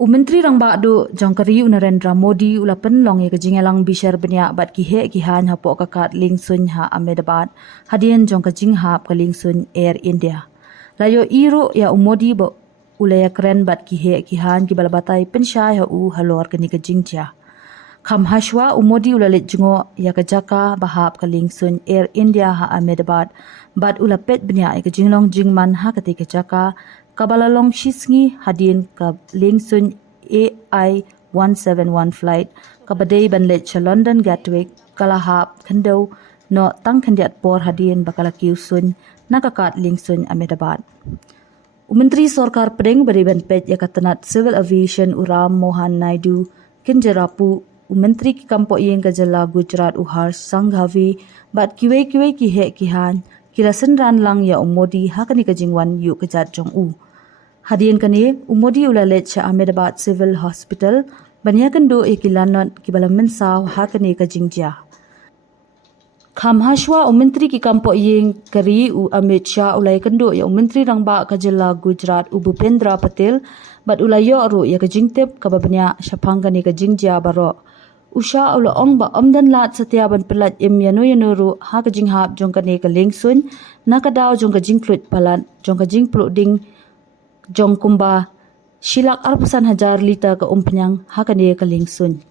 Menteri rang ba do jangkari Narendra Modi ulapan long ye kajingelang bishar benya bat kihe kihan hapo kakat lingsun ha Ahmedabad hadian jangkajing hap ka lingsun Air India. Layo iro ya Modi bo ulaya keren bat kihe kihan ki balabatai pensyai ha halor kani kajing tia. Kam hashwa Modi ulalit jungo ya kajaka bahap ka lingsun Air India ha Ahmedabad bat ulapet benya ya kajinglong jingman ha ketika jaka kabalalong shisngi hadin ka lingsun AI 171 flight kabadai banlet cha London Gatwick kalahap kendo no tang kandiat por hadin bakala kiusun nakakat lingsun Ahmedabad. Menteri Sorkar Pedeng beriban pet yakatanat Civil Aviation Uram Mohan Naidu kinjarapu Menteri ki kampo yang kajala Gujarat Uhar Sanghavi bat kiwe kihe kihan kirasan ran lang ya Modi hakani kajingwan yu kejat jong Hadian kani Modi ulalet cha Ahmedabad Civil Hospital banyakan do ikilanot kibalamen saw hakani kajingja. Kam hashwa Menteri ki kampo yeng kari Amit Shah ulay kendo ya Menteri rangba kajala Gujarat Bhupendra Patel bat ulayo ro ya kajingtep kababanya syapangkani kajingja baro. Usha ula ong ba amdan lat setiaban pelat yano ro ha kajinghap jongkani kalingsun nakadaw jong kajingklut palat jong kajing pluding jong kumba silak arpusan hajar lita ke umpanyang hakani kalingsun.